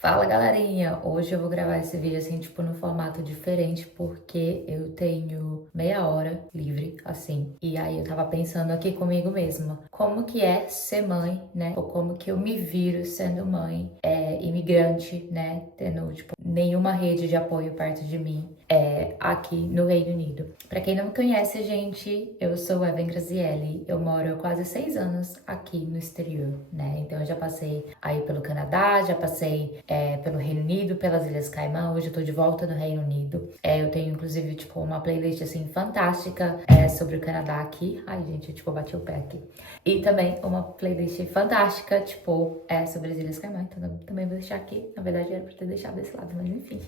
Fala galerinha, hoje eu vou gravar esse vídeo assim, tipo, no formato diferente, porque eu tenho meia hora livre, assim. E aí eu tava pensando aqui comigo mesma, como que é ser mãe, né? Ou como que eu me viro sendo mãe, imigrante, né? Tendo, tipo, nenhuma rede de apoio perto de mim, aqui no Reino Unido. Pra quem não me conhece, gente, eu sou Evan Grazielli, eu moro há quase 6 anos aqui no exterior, né? Então eu já passei aí pelo Canadá, já passei pelo Reino Unido, pelas Ilhas Caimã. Hoje eu tô de volta no Reino Unido. Eu tenho, inclusive, tipo, uma playlist, assim, fantástica sobre o Canadá aqui. Ai, gente, eu, tipo, bati o pé aqui. E também uma playlist fantástica, tipo, sobre as Ilhas Caimã. Então, eu também vou deixar aqui. Na verdade, era pra ter deixado desse lado, mas enfim.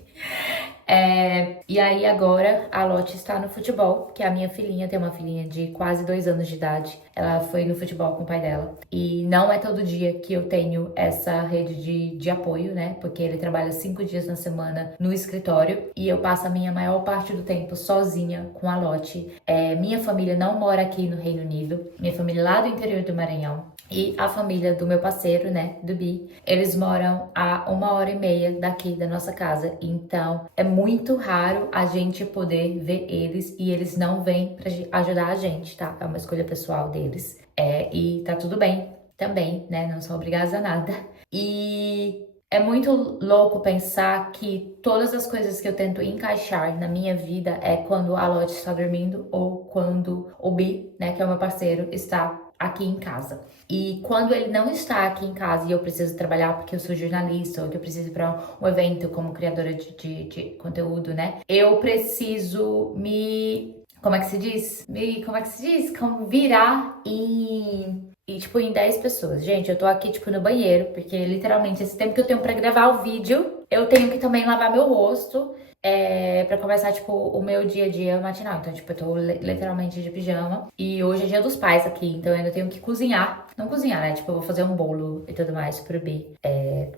E aí agora a Lotte está no futebol, que é a minha filhinha, tem uma filhinha de quase 2 anos de idade. Ela foi no futebol com o pai dela. E não é todo dia que eu tenho essa rede de apoio, né? Porque ele trabalha 5 dias na semana no escritório e eu passo a minha maior parte do tempo sozinha com a Lotte. Minha família não mora aqui no Reino Unido, minha família é lá do interior do Maranhão. E a família do meu parceiro, né, do Bi, eles moram a 1h30 daqui da nossa casa. Então, é muito raro a gente poder ver eles e eles não vêm pra ajudar a gente, tá? É uma escolha pessoal deles. E tá tudo bem também, né? Não são obrigados a nada. E é muito louco pensar que todas as coisas que eu tento encaixar na minha vida é quando a Lotte está dormindo ou quando o Bi, né, que é o meu parceiro, está aqui em casa. E quando ele não está aqui em casa e eu preciso trabalhar porque eu sou jornalista ou que eu preciso ir para um evento como criadora de conteúdo, né? Eu preciso como é que se diz? Como virar tipo, em 10 pessoas. Gente, eu tô aqui, tipo, no banheiro, porque literalmente esse tempo que eu tenho pra gravar o vídeo, eu tenho que também lavar meu rosto. Pra começar, tipo, o meu dia a dia matinal. Então, tipo, eu tô literalmente de pijama. E hoje é dia dos pais aqui, então eu ainda tenho que cozinhar. Não cozinhar, né? Tipo, eu vou fazer um bolo e tudo mais pro Bi.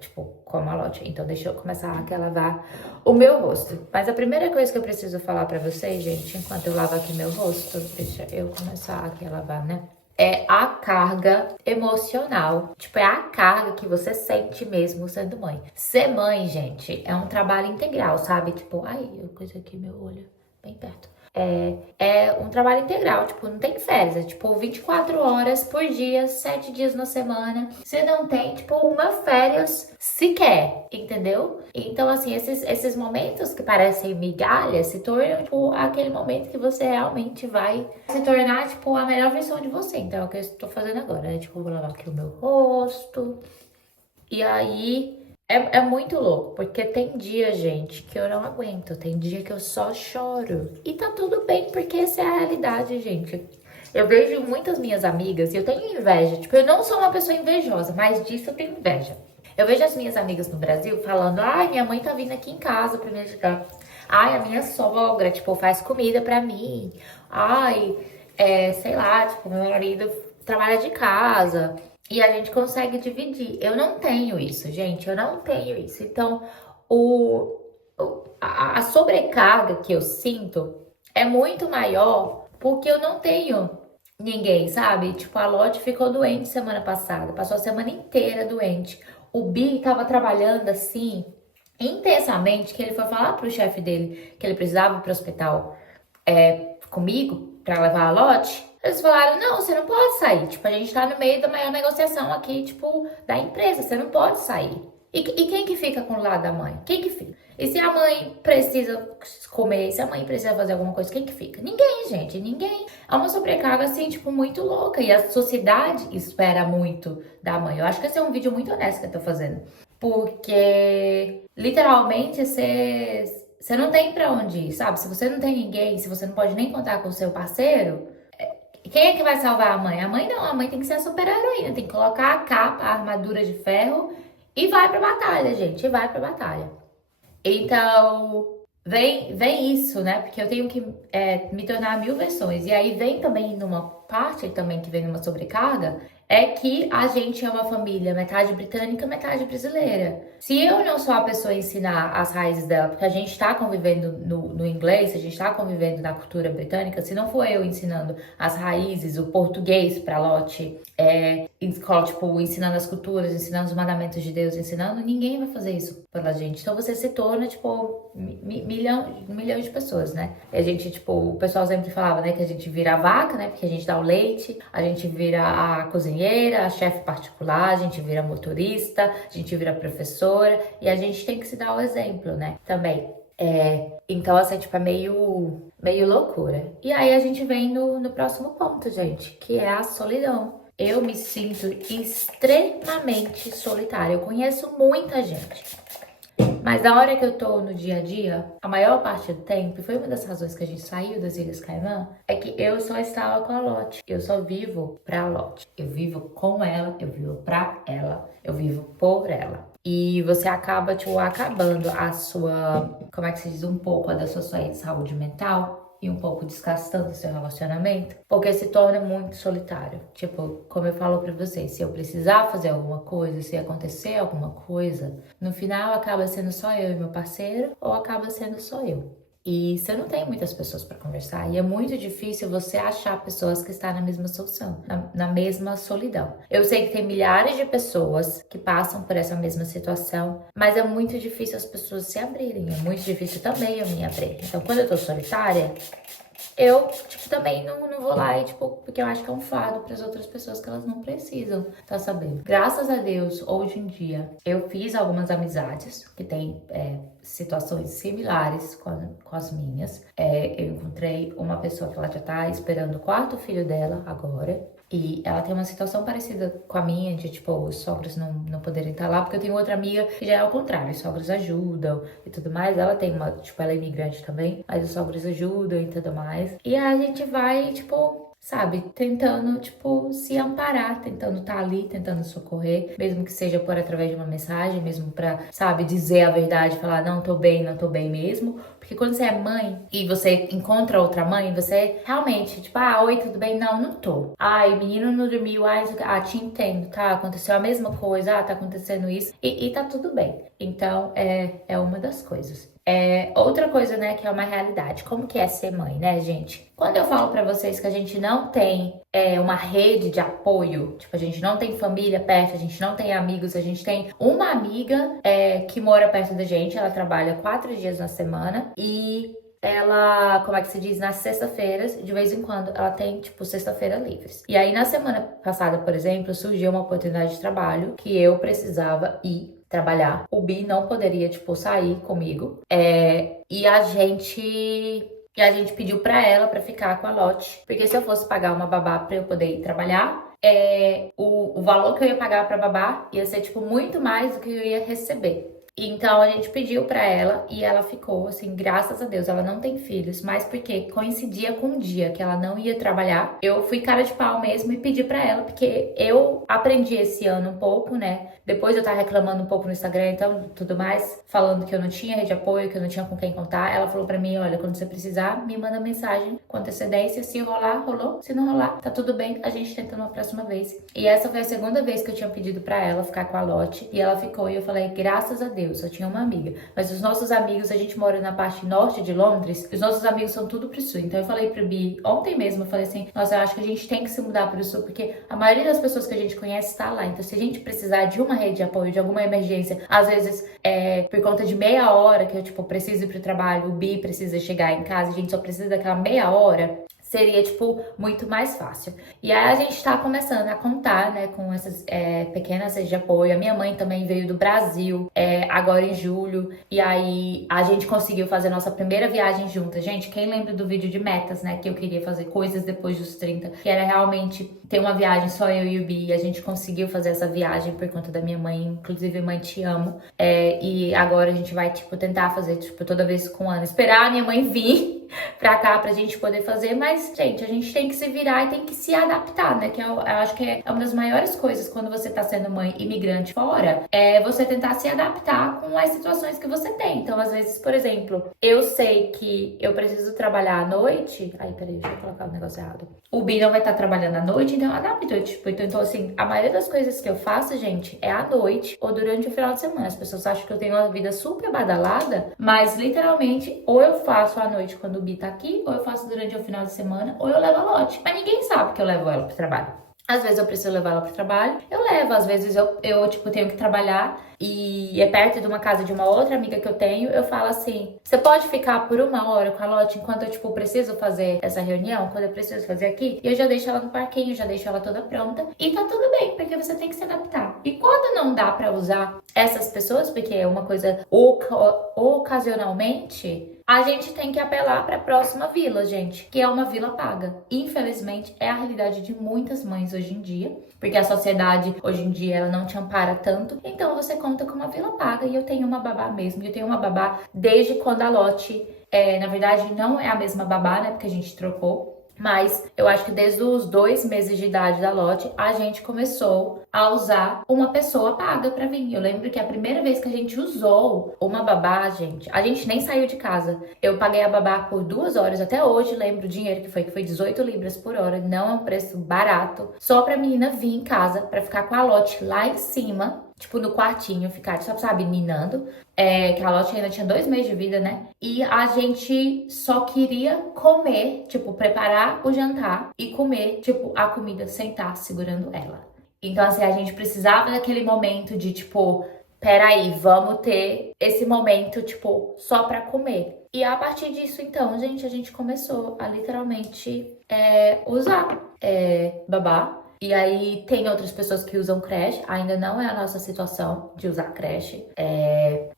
Tipo, com a Lotte. Então, deixa eu começar aqui a lavar o meu rosto. Mas a primeira coisa que eu preciso falar pra vocês, gente, enquanto eu lavo aqui meu rosto, deixa eu começar aqui a lavar, né? É a carga emocional. Tipo, é a carga que você sente mesmo sendo mãe. Ser mãe, gente, é um trabalho integral, sabe? Tipo, ai, eu coisa aqui meu olho bem perto. É um trabalho integral, tipo, não tem férias, é tipo 24 horas por dia, 7 dias na semana. Você não tem, tipo, uma férias sequer, entendeu? Então, assim, esses momentos que parecem migalhas se tornam, tipo, aquele momento que você realmente vai se tornar, tipo, a melhor versão de você. Então, é o que eu estou fazendo agora, né? Tipo, vou lavar aqui o meu rosto. E aí, é muito louco, porque tem dia, gente, que eu não aguento. Tem dia que eu só choro. E tá tudo bem, porque essa é a realidade, gente. Eu vejo muitas minhas amigas e eu tenho inveja. Tipo, eu não sou uma pessoa invejosa, mas disso eu tenho inveja. Eu vejo as minhas amigas no Brasil falando: ai, minha mãe tá vindo aqui em casa pra me ajudar. Ai, a minha sogra, tipo, faz comida pra mim. Ai, sei lá, tipo, meu marido trabalha de casa. E a gente consegue dividir. Eu não tenho isso, gente. Eu não tenho isso. Então, a sobrecarga que eu sinto é muito maior porque eu não tenho ninguém, sabe? Tipo, a Lotte ficou doente semana passada, passou a semana inteira doente. O Bi tava trabalhando assim intensamente que ele foi falar pro chefe dele que ele precisava ir pro hospital comigo pra levar a Lotte. Eles falaram, não, você não pode sair. Tipo, a gente tá no meio da maior negociação aqui, tipo, da empresa. Você não pode sair. E quem que fica com o lado da mãe? Quem que fica? E se a mãe precisa comer, se a mãe precisa fazer alguma coisa, quem que fica? Ninguém, gente, ninguém. É uma sobrecarga, assim, tipo, muito louca. E a sociedade espera muito da mãe. Eu acho que esse é um vídeo muito honesto que eu tô fazendo. Porque, literalmente, você não tem pra onde ir, sabe? Se você não tem ninguém, se você não pode nem contar com o seu parceiro, quem é que vai salvar a mãe? A mãe não, a mãe tem que ser a super-heroína, tem que colocar a capa, a armadura de ferro e vai pra batalha, gente, e vai pra batalha. Então, vem isso, né? Porque eu tenho que me tornar 1000 versões. E aí vem também numa parte também que vem numa sobrecarga, é que a gente é uma família metade britânica, metade brasileira. Se eu não sou a pessoa a ensinar as raízes dela, porque a gente tá convivendo no inglês, a gente tá convivendo na cultura britânica, se não for eu ensinando as raízes, o português pra Lotte, escola, tipo, ensinando as culturas, ensinando os mandamentos de Deus, ensinando, ninguém vai fazer isso pela gente. Então você se torna, tipo, milhão de pessoas, né? E a gente, tipo, o pessoal sempre falava, né, que a gente vira a vaca, né, porque a gente dá o leite, a gente vira a cozinheira, a chefe particular, a gente vira motorista, a gente vira professora, e a gente tem que se dar o exemplo, né, também. Então, assim, tipo, é meio loucura. E aí a gente vem no próximo ponto, gente, que é a solidão. Eu me sinto extremamente solitária. Eu conheço muita gente. Mas na hora que eu tô no dia a dia, a maior parte do tempo, e foi uma das razões que a gente saiu das Ilhas Caimã, é que eu só estava com a Lotte. Eu só vivo pra Lotte. Eu vivo com ela, eu vivo pra ela, eu vivo por ela. E você acaba, tipo, acabando a sua, como é que se diz, um pouco da sua saúde mental e um pouco desgastando o seu relacionamento, porque se torna muito solitário. Tipo, como eu falo pra vocês, se eu precisar fazer alguma coisa, se acontecer alguma coisa, no final acaba sendo só eu e meu parceiro, ou acaba sendo só eu. E você não tem muitas pessoas para conversar, e é muito difícil você achar pessoas que estão na mesma solução, na mesma solidão. Eu sei que tem milhares de pessoas que passam por essa mesma situação, mas é muito difícil as pessoas se abrirem, é muito difícil também eu me abrir. Então, quando eu tô solitária, eu, tipo, também não vou lá e, tipo, porque eu acho que é um fardo para as outras pessoas que elas não precisam tá sabendo. Graças a Deus, hoje em dia, eu fiz algumas amizades que têm situações similares com as minhas. Eu encontrei uma pessoa que ela já tá esperando o quarto filho dela agora. E ela tem uma situação parecida com a minha, de tipo, os sogros não poderem estar lá, porque eu tenho outra amiga que já é ao contrário, os sogros ajudam e tudo mais. Ela tem uma, tipo, ela é imigrante também, mas os sogros ajudam e tudo mais. E a gente vai, tipo, sabe, tentando, tipo, se amparar, tentando estar ali, tentando socorrer, mesmo que seja por através de uma mensagem, mesmo pra, sabe, dizer a verdade, falar, não tô bem mesmo. Porque quando você é mãe e você encontra outra mãe, você realmente, tipo, oi, tudo bem? Não tô. O menino não dormiu, te entendo, tá? Aconteceu a mesma coisa, tá acontecendo isso, e tá tudo bem. Então, é uma das coisas. Outra coisa, né, que é uma realidade. Como que é ser mãe, né, gente? Quando eu falo pra vocês que a gente não tem uma rede de apoio, tipo, a gente não tem família perto, a gente não tem amigos, a gente tem uma amiga que mora perto da gente, ela trabalha 4 dias na semana e ela, como é que se diz, nas sexta-feiras, de vez em quando, ela tem, tipo, sexta-feira livres. E aí, na semana passada, por exemplo, surgiu uma oportunidade de trabalho que eu precisava ir trabalhar. O Bi não poderia, tipo, sair comigo. E a gente pediu pra ela pra ficar com a Lotte. Porque se eu fosse pagar uma babá pra eu poder ir trabalhar, o valor que eu ia pagar pra babá ia ser, tipo, muito mais do que eu ia receber. Então a gente pediu pra ela e ela ficou, assim, graças a Deus, ela não tem filhos, mas porque coincidia com um dia que ela não ia trabalhar, eu fui cara de pau mesmo e pedi pra ela, porque eu aprendi esse ano um pouco, né? Depois eu tava reclamando um pouco no Instagram, então tudo mais, falando que eu não tinha rede de apoio, que eu não tinha com quem contar. Ela falou pra mim, olha, quando você precisar, me manda mensagem com antecedência, se rolar, rolou, se não rolar, tá tudo bem, a gente tenta numa próxima vez. E essa foi a segunda vez que eu tinha pedido pra ela ficar com a Lotte, e ela ficou, e eu falei, graças a Deus, eu tinha uma amiga. Mas os nossos amigos, a gente mora na parte norte de Londres, os nossos amigos são tudo pro sul. Então eu falei pro Bi, ontem mesmo, eu falei assim, nossa, eu acho que a gente tem que se mudar pro sul, porque a maioria das pessoas que a gente conhece está lá. Então se a gente precisar de uma rede de apoio, de alguma emergência, às vezes por conta de meia hora que eu, tipo, preciso ir pro trabalho, o Bi precisa chegar em casa, a gente só precisa daquela meia hora, seria, tipo, muito mais fácil. E aí a gente tá começando a contar, né, com essas pequenas redes de apoio. A minha mãe também veio do Brasil, agora em julho, e aí a gente conseguiu fazer a nossa primeira viagem juntas. Gente, quem lembra do vídeo de metas, né, que eu queria fazer coisas depois dos 30, que era realmente ter uma viagem só eu e o Bi, e a gente conseguiu fazer essa viagem por conta da minha mãe, inclusive, mãe, te amo. E agora a gente vai, tipo, tentar fazer, tipo, toda vez com o ano, esperar a minha mãe vir vir pra cá pra gente poder fazer, mas, gente, a gente tem que se virar e tem que se adaptar, né? Que eu acho que é uma das maiores coisas quando você tá sendo mãe imigrante fora, é você tentar se adaptar com as situações que você tem. Então, às vezes, por exemplo, eu sei que eu preciso trabalhar à noite. Aí, peraí, deixa eu colocar o negócio errado. O Bi não vai estar trabalhando à noite, então eu adapto. Tipo, então, assim, a maioria das coisas que eu faço, gente, é à noite ou durante o final de semana. As pessoas acham que eu tenho uma vida super badalada, mas literalmente, ou eu faço à noite quando o Bi tá aqui, ou eu faço durante o final de semana, ou eu levo a Lotte. Mas ninguém sabe que eu levo ela pro trabalho. Às vezes eu preciso levar ela pro trabalho, eu levo. Às vezes eu tipo, tenho que trabalhar e é perto de uma casa de uma outra amiga que eu tenho, eu falo assim, você pode ficar por 1 hora com a Lotte enquanto eu, tipo, preciso fazer essa reunião, quando eu preciso fazer aqui? E eu já deixo ela no parquinho, já deixo ela toda pronta e tá tudo bem, porque você tem que se adaptar. E quando não dá pra usar essas pessoas, porque é uma coisa ocasionalmente, a gente tem que apelar para a próxima vila, gente, que é uma vila paga. Infelizmente, é a realidade de muitas mães hoje em dia, porque a sociedade hoje em dia ela não te ampara tanto. Então você conta com uma vila paga e eu tenho uma babá mesmo. Eu tenho uma babá desde quando a Lotte, na verdade, não é a mesma babá, né? Porque a gente trocou. Mas eu acho que desde os 2 meses de idade da Lotte, a gente começou a usar uma pessoa paga pra vir. Eu lembro que a primeira vez que a gente usou uma babá, gente, a gente nem saiu de casa. Eu paguei a babá por 2 horas, até hoje lembro o dinheiro que foi 18 libras por hora. Não é um preço barato. Só pra menina vir em casa, pra ficar com a Lotte lá em cima, tipo no quartinho, ficar, só sabe, ninando. Que a Lotte ainda tinha 2 meses de vida, né? E a gente só queria comer, tipo, preparar o jantar e comer, tipo, a comida, sentar segurando ela. Então, assim, a gente precisava daquele momento de, tipo, peraí, vamos ter esse momento, tipo, só pra comer. E a partir disso, então, gente, a gente começou a literalmente usar babá. E aí tem outras pessoas que usam creche, ainda não é a nossa situação de usar creche,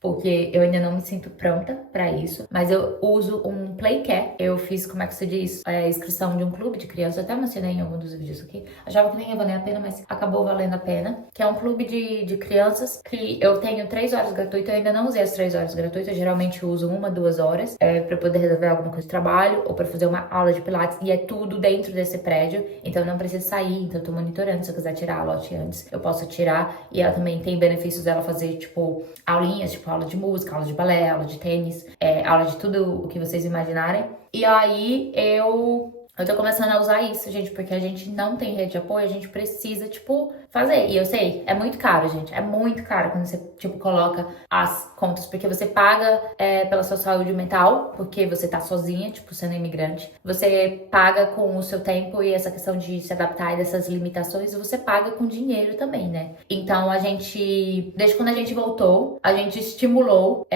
porque eu ainda não me sinto pronta pra isso, mas eu uso um playcare. Eu fiz, como é que se diz, inscrição de um clube de crianças, eu até mencionei em algum dos vídeos aqui, achava que nem ia valer a pena, mas acabou valendo a pena, que é um clube de crianças que eu tenho 3 horas gratuitas. Eu ainda não usei as 3 horas gratuitas, eu geralmente uso 1, 2 horas pra poder resolver alguma coisa de trabalho ou pra fazer uma aula de pilates, e é tudo dentro desse prédio, então eu não preciso sair, então eu tô monitorando. Se eu quiser tirar a Lotte antes, eu posso tirar. E ela também tem benefícios dela fazer, tipo, aulinhas, tipo aula de música, aula de balé, aula de tênis, aula de tudo o que vocês imaginarem. E aí eu tô começando a usar isso, gente, porque a gente não tem rede de apoio, a gente precisa, tipo, fazer. E eu sei, é muito caro, gente. É muito caro quando você, tipo, coloca as contas, porque você paga pela sua saúde mental, porque você tá sozinha, tipo, sendo imigrante. Você paga com o seu tempo e essa questão de se adaptar e dessas limitações, e você paga com dinheiro também, né? Então, a gente, desde quando a gente voltou, a gente estimulou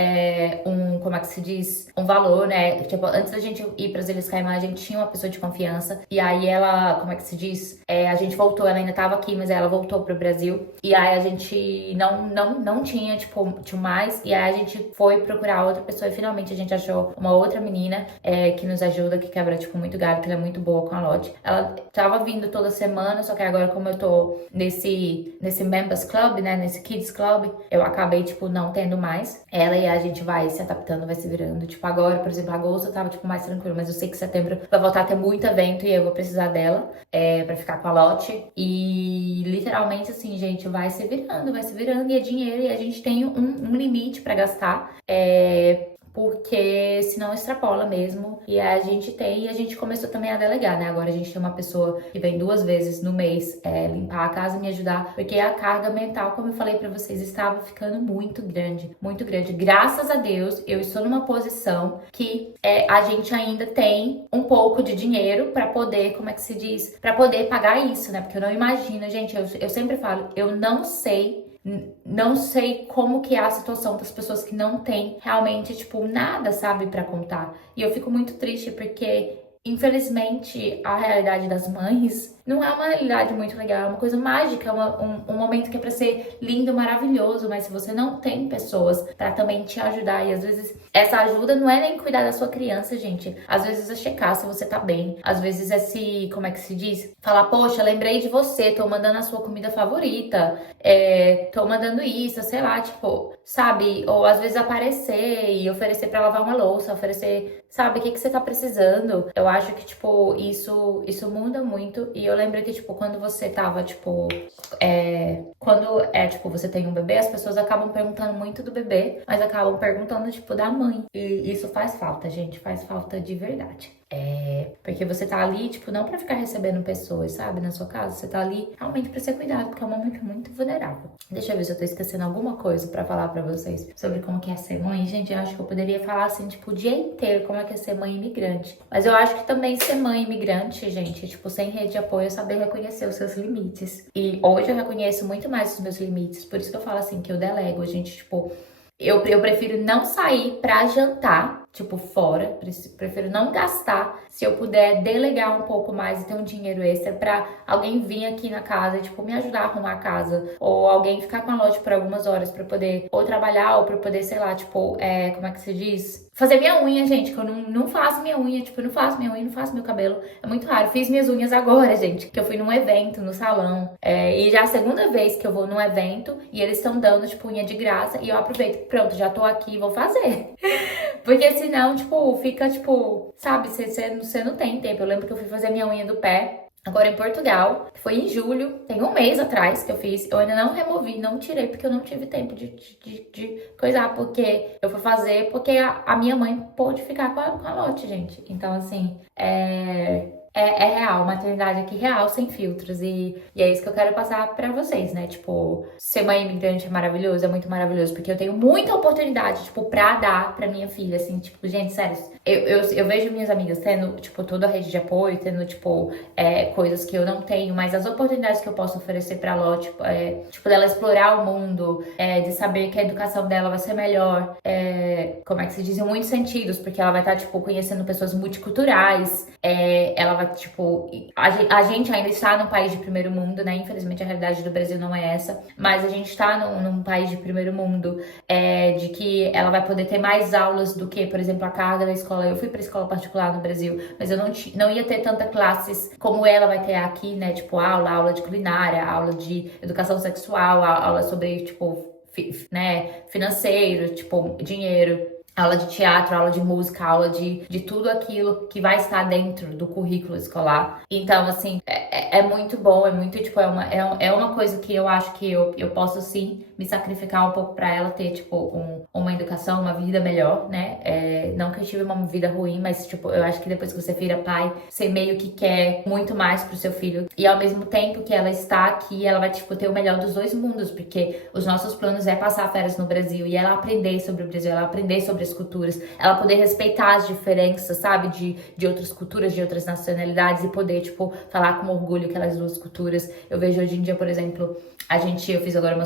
como é que se diz? Um valor, né? Tipo, antes da gente ir para as Ilhas Caimã, a gente tinha uma pessoa de confiança. E aí ela, como é que se diz? A gente voltou, ela ainda tava aqui, mas ela voltou pro Brasil. E aí a gente não tinha, tipo, tinha mais. E aí a gente foi procurar outra pessoa e finalmente a gente achou uma outra menina que nos ajuda, que quebra, tipo, muito galho, que ela é muito boa com a Lotte. Ela tava vindo toda semana, só que agora, como eu tô nesse Members Club, né? Nesse Kids Club, eu acabei, tipo, não tendo mais ela, e a gente vai se adaptando, vai se virando. Tipo, agora, por exemplo, agosto eu tava, tipo, mais tranquilo, mas eu sei que setembro vai voltar a ter muito evento e eu vou precisar dela pra ficar com a Lotte. E literalmente, assim, gente, vai se virando, e é dinheiro, e a gente tem um limite pra gastar. Porque senão extrapola mesmo. E a gente começou também a delegar, né? Agora a gente tem uma pessoa que vem 2 vezes no mês limpar a casa e me ajudar, porque a carga mental, como eu falei pra vocês, estava ficando muito grande, muito grande. Graças a Deus, eu estou numa posição que a gente ainda tem um pouco de dinheiro pra poder, como é que se diz? Pra poder pagar isso, né? Porque eu não imagino, gente, eu sempre falo, eu não sei como que é a situação das pessoas que não têm realmente, tipo, nada, sabe, pra contar. E eu fico muito triste porque, infelizmente, a realidade das mães não é uma realidade muito legal, é uma coisa mágica, é um momento que é pra ser lindo, maravilhoso, mas se você não tem pessoas pra também te ajudar, e às vezes essa ajuda não é nem cuidar da sua criança, gente. Às vezes é checar se você tá bem. Às vezes é como é que se diz? Falar, poxa, lembrei de você, tô mandando a sua comida favorita, tô mandando isso, sei lá, tipo, sabe? Ou às vezes aparecer e oferecer pra lavar uma louça, oferecer, sabe, o que que você tá precisando. Eu acho que, tipo, isso muda muito. E eu lembro que, tipo, quando você tava, tipo, tipo, você tem um bebê, as pessoas acabam perguntando muito do bebê, mas acabam perguntando, tipo, da mãe. E isso faz falta, gente, faz falta de verdade. Porque você tá ali, tipo, não pra ficar recebendo pessoas, sabe, na sua casa. Você tá ali realmente pra ser cuidado, porque é um momento muito vulnerável. Deixa eu ver se eu tô esquecendo alguma coisa pra falar pra vocês sobre como que é ser mãe. Gente, eu acho que eu poderia falar, assim, tipo, o dia inteiro como é que é ser mãe imigrante. Mas eu acho que também ser mãe imigrante, gente, tipo, sem rede de apoio, é saber reconhecer os seus limites. E hoje eu reconheço muito mais os meus limites. Por isso que eu falo, assim, que eu delego. A gente, tipo, eu prefiro não sair pra jantar, tipo, fora. Prefiro não gastar. Se eu puder delegar um pouco mais e ter um dinheiro extra pra alguém vir aqui na casa e, tipo, me ajudar a arrumar a casa. Ou alguém ficar com a loja por algumas horas pra poder ou trabalhar ou pra poder, sei lá, tipo, como é que se diz? Fazer minha unha, gente, que eu não faço minha unha. Tipo, eu não faço minha unha, não faço meu cabelo. É muito raro. Fiz minhas unhas agora, gente, que eu fui num evento, no salão. E já é a segunda vez que eu vou num evento e eles estão dando, tipo, unha de graça. E eu aproveito, pronto, já tô aqui, vou fazer. Porque senão, tipo, fica, tipo, sabe, você não tem tempo. Eu lembro que eu fui fazer minha unha do pé agora em Portugal, que foi em julho, tem um mês atrás que eu fiz. Eu ainda não removi, não tirei, porque eu não tive tempo de coisar, porque eu fui fazer, porque a minha mãe pôde ficar com a lote, gente. Então, assim, é real, maternidade aqui real, sem filtros. E é isso que eu quero passar pra vocês, né? Tipo, ser mãe imigrante é maravilhoso, é muito maravilhoso, porque eu tenho muita oportunidade, tipo, pra dar pra minha filha, assim, tipo, gente, sério, eu vejo minhas amigas tendo, tipo, toda a rede de apoio, tendo, tipo, coisas que eu não tenho, mas as oportunidades que eu posso oferecer pra Ló, tipo, dela explorar o mundo, de saber que a educação dela vai ser melhor, como é que se diz, em muitos sentidos, porque ela vai estar, tipo, conhecendo pessoas multiculturais, ela vai, tipo, a gente ainda está num país de primeiro mundo, né? Infelizmente a realidade do Brasil não é essa, mas a gente está num país de primeiro mundo, de que ela vai poder ter mais aulas do que, por exemplo, a carga da escola. Eu fui pra escola particular no Brasil, mas eu não ia ter tanta classes como ela vai ter aqui, né? Tipo, aula de culinária, aula de educação sexual, aula sobre, tipo, né, financeiro, tipo, dinheiro. Aula de teatro, aula de música, aula de tudo aquilo que vai estar dentro do currículo escolar. Então, assim, é muito bom, é muito, tipo, é uma coisa que eu acho que eu posso, sim, me sacrificar um pouco pra ela ter, tipo, uma educação, uma vida melhor, né? Não que eu tive uma vida ruim, mas, tipo, eu acho que depois que você vira pai, você meio que quer muito mais pro seu filho. E ao mesmo tempo que ela está aqui, ela vai, tipo, ter o melhor dos dois mundos, porque os nossos planos é passar férias no Brasil e ela aprender sobre o Brasil, ela aprender sobre as culturas, ela poder respeitar as diferenças, sabe, de outras culturas, de outras nacionalidades e poder, tipo, falar com orgulho aquelas duas culturas. Eu vejo hoje em dia, por exemplo, eu fiz agora uma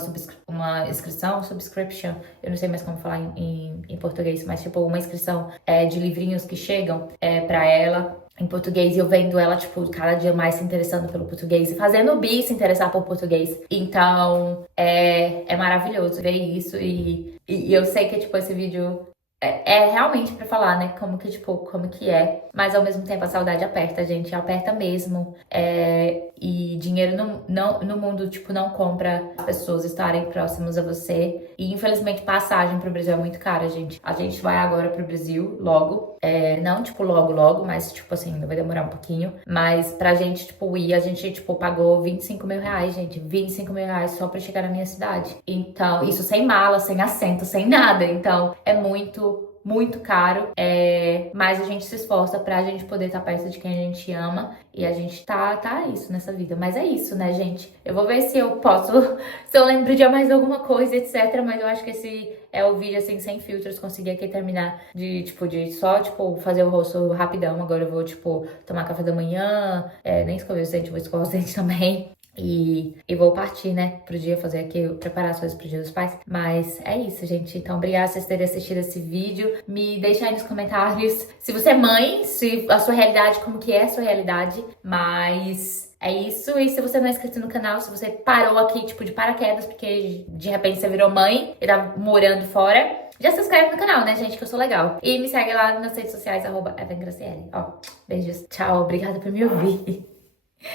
subscription, eu não sei mais como falar em português, mas, tipo, uma inscrição de livrinhos que chegam pra ela em português, e eu vendo ela, tipo, cada dia mais se interessando pelo português e fazendo o Bi se interessar por português. Então, é maravilhoso ver isso e eu sei que, tipo, esse vídeo é realmente pra falar, né, como que, tipo, como que é. Mas ao mesmo tempo a saudade aperta, gente, aperta mesmo. E dinheiro no mundo, tipo, não compra as pessoas estarem próximas a você. E infelizmente passagem pro Brasil é muito cara, gente. A gente vai agora pro Brasil logo. Não, tipo, logo, mas, tipo assim, ainda vai demorar um pouquinho. Mas pra gente, tipo, ir, a gente, tipo, pagou 25 mil reais, gente. 25 mil reais só pra chegar na minha cidade. Então, isso sem mala, sem assento, sem nada. Então, é muito caro, mas a gente se esforça pra gente poder estar perto de quem a gente ama e a gente tá isso nessa vida. Mas é isso, né, gente? Eu vou ver se eu posso, se eu lembro de mais alguma coisa, etc. Mas eu acho que esse é o vídeo, assim, sem filtros. Consegui aqui terminar de só, tipo, fazer o rosto rapidão. Agora eu vou, tipo, tomar café da manhã, nem escover os dentes, vou escovar os dentes também. E vou partir, né, pro dia, fazer aqui, preparar as coisas pro Dia dos Pais. Mas é isso, gente. Então, obrigada por vocês terem assistido esse vídeo. Me deixa aí nos comentários se você é mãe, se a sua realidade, como que é a sua realidade. Mas É isso, e se você não é inscrito no canal, se você parou aqui, tipo, de paraquedas, porque de repente você virou mãe e tá morando fora, já se inscreve no canal, né, gente, que eu sou legal. E me segue lá nas redes sociais, @evangraciele. Ó, beijos, tchau, obrigada por me ouvir.